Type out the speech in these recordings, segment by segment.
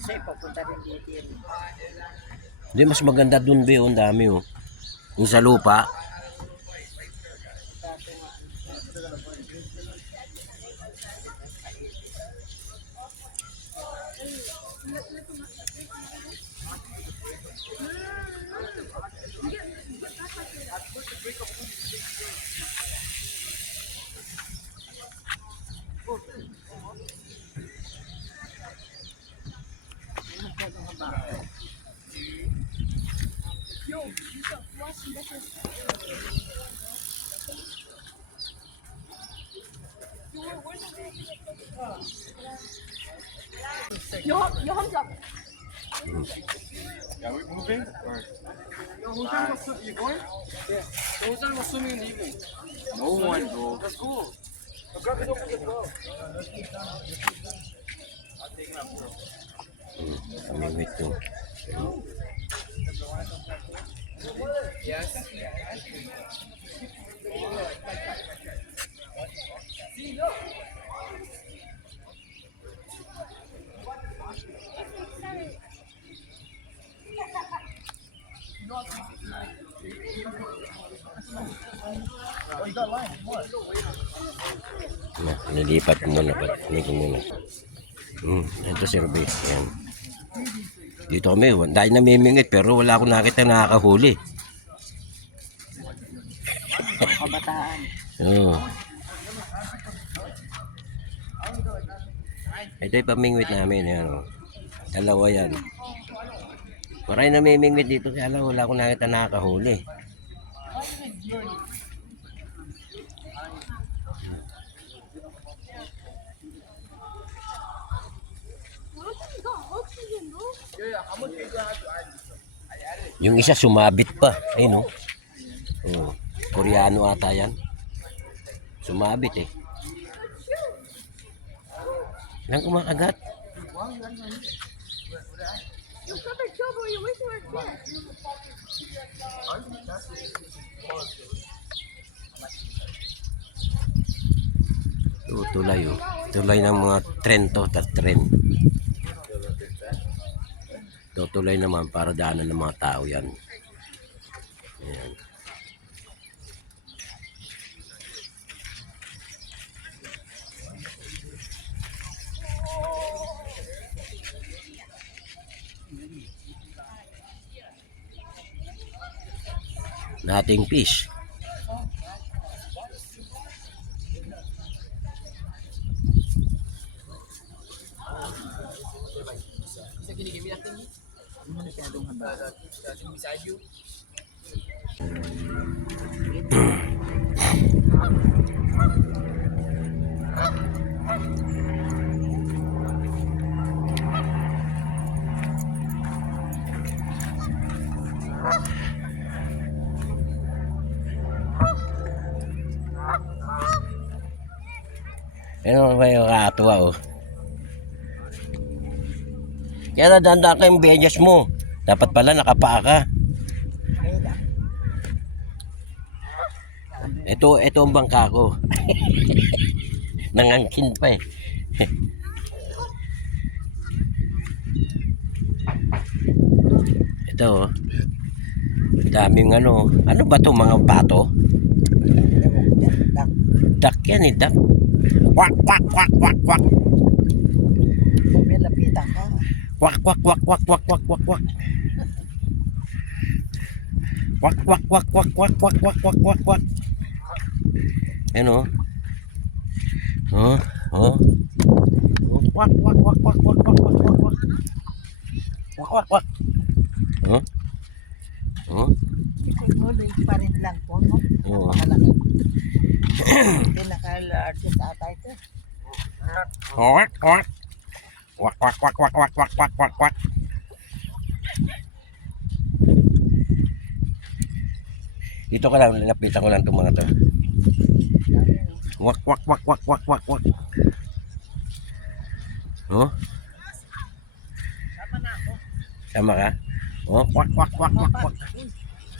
Kasi papunta rin dito yun. Hindi, mas maganda dun, be. Ang dami, oh. Yung sa lupa. You thumbs up. Are we moving? Or? You going? Yeah. So who's done swimming in the evening? No one, bro. That's cool. Wait, to. Yes. Nilipat ko muna. Nilipat muna. Ito si Ruby. Yan. Dito kami. Dahil namimingit pero wala akong nakita nakakahuli. Kabataan. Oo. Ito yung pamingwit namin. Yan, oh. Dalawa yan. Maraming namimingwit dito kaya lang wala akong nakita nakakahuli. Yung isa sumabit pa. Ayun, oh. Oh. Koreano ata yan. Sumabit eh. Lang kumakagat. You covered trouble. You wait for it. Tulay, oh. Tulay ng mga tren to. Tren. Tulay naman para daanan ng mga tao yan. Ayan. Dating fish. Ano ba yung katuwa, oh? Kaya nadanda ka yung benyas mo. Dapat pala nakapaa ka. Ito ang bangka ko. Nangangkin pa eh. Ito, oh. Daming ano. Ano ba to mga pato? Duck yan eh, duck. Kwak, kwak, kwak, kwak, kwak. May lapitan ka. Kwak, kwak, kwak, kwak, kwak, kwak, kwak, kwak. Kwak, kwak, kwak, kwak, kwak, kwak, kwak, kwak, kwak, kwak. Ano? Oh, oh. Kwak, kwak, kwak, kwak, kwak, kwak, kwak, kwak, kwak. Kwak, kwak, kwak. Oh? Oh? Ikulit pa rin lang po, no? Oo. Malaki. Pinaka-largest ata ito. Kwak, kwak. Wak, wak, wak, wak, wak, wak, wak, wak, wak. Dito ka lang, lapitan ko lang itong mga to. Wak, wak, wak, wak, wak, wak, wak. Oh? Sama ka? Oh, wak, wak, wak, wak, wak.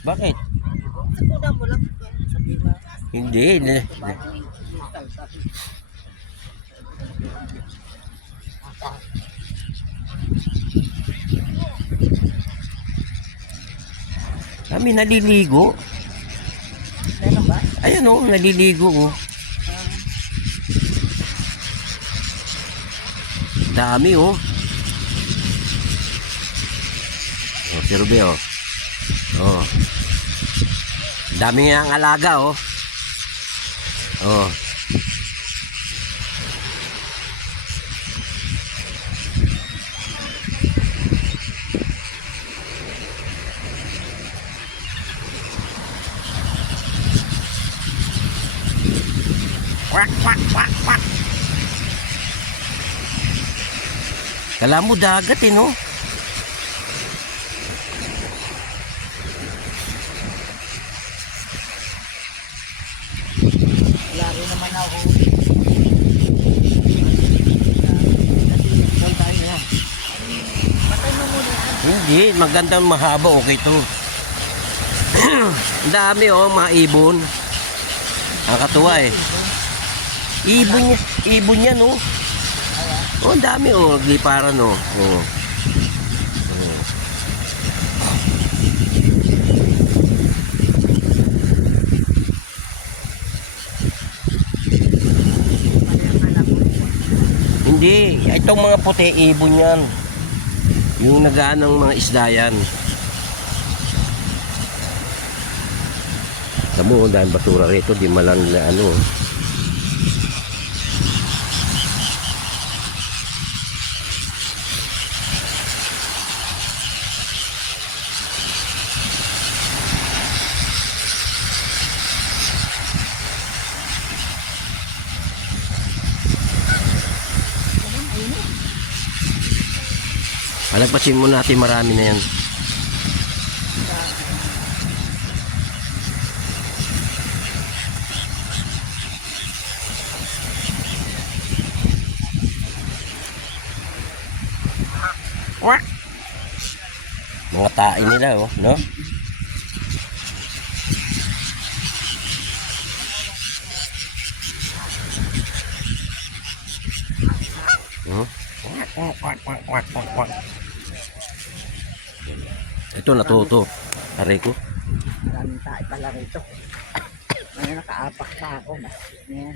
Bakit? Sakuna mo lang. Sabi ba? Hindi, hindi. Kami naliligo. Meron ba? Ayan oh, naliligo oh. Dami oh. Oh, si Ruby oh. Oh. Dami nga ang alaga oh. Oh. Quack, quack, quack, quack. Kala mo dagat eh, no? Wala rin naman ako. Patay mo muna yan. Hindi, magandang mahaba, okay to. Ang dami oh, mga ibon. Nakakatuwa eh. Ibon yan oh. Oh, ang dami oh, gliparan oh. Oh. Oh. Hindi, itong mga puti, ibon yan. Yung nagaanang mga isda yan. Tamo, dahil basura rito, di malang na ano. Palagpasin mo natin, marami na yan. Quack! Mga tain nila oh, no? Quack, quack, quack, quack, quack, quack. Ito natuto. Aray ko. Maraming tayo pala rito. Ngayon nakaapak pa ako. Yan.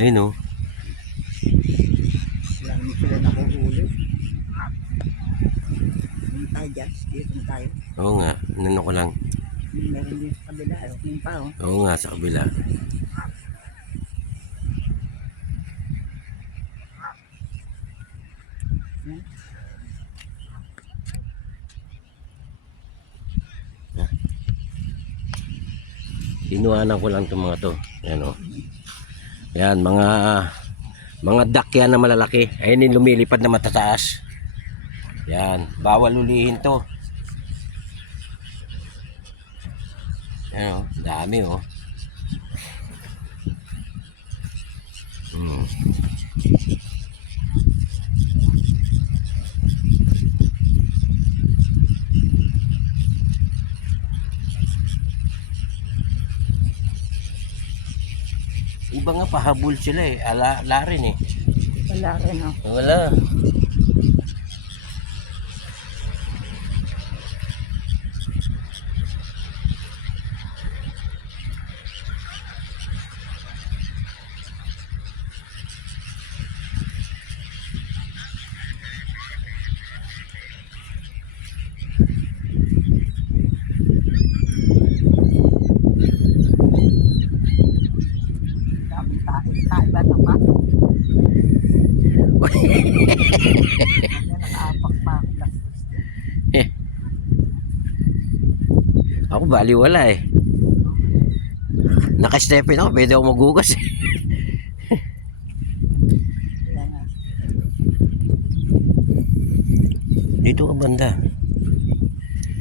Ayun oh. Wala naman sila nakuhuli. Yung tayo dyan. Dito tayo. Oo nga, nano ko lang. Meron din sa kabila. Yung pa oh. Oo nga, sa kabila. Inuwanan ko lang itong mga to. Ayan o. Ayan, mga duck yan na malalaki. Ayan yung lumilipad na matataas. Ayan, bawal ulihin to. Ayan o, dami o. Iba nga pahabol sila eh. Ala rin eh. Wala rin oh. Wala. Daming tayo. Tayo ba ito pa? Nakaapak pa ako. Ako baliwala eh. Naka-stepin ako, pwede ako magugas eh. Yan nga. Dito ka banda.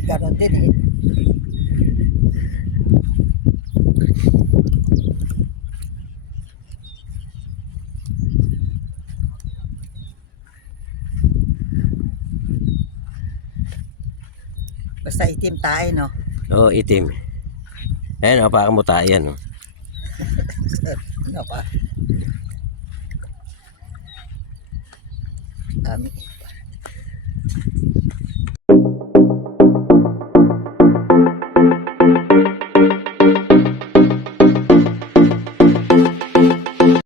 Ganon din eh. Basta itim tayo, no? Oo, itim. Ayan, apakan mo tayo yan. Oh. Ano pa? Dami.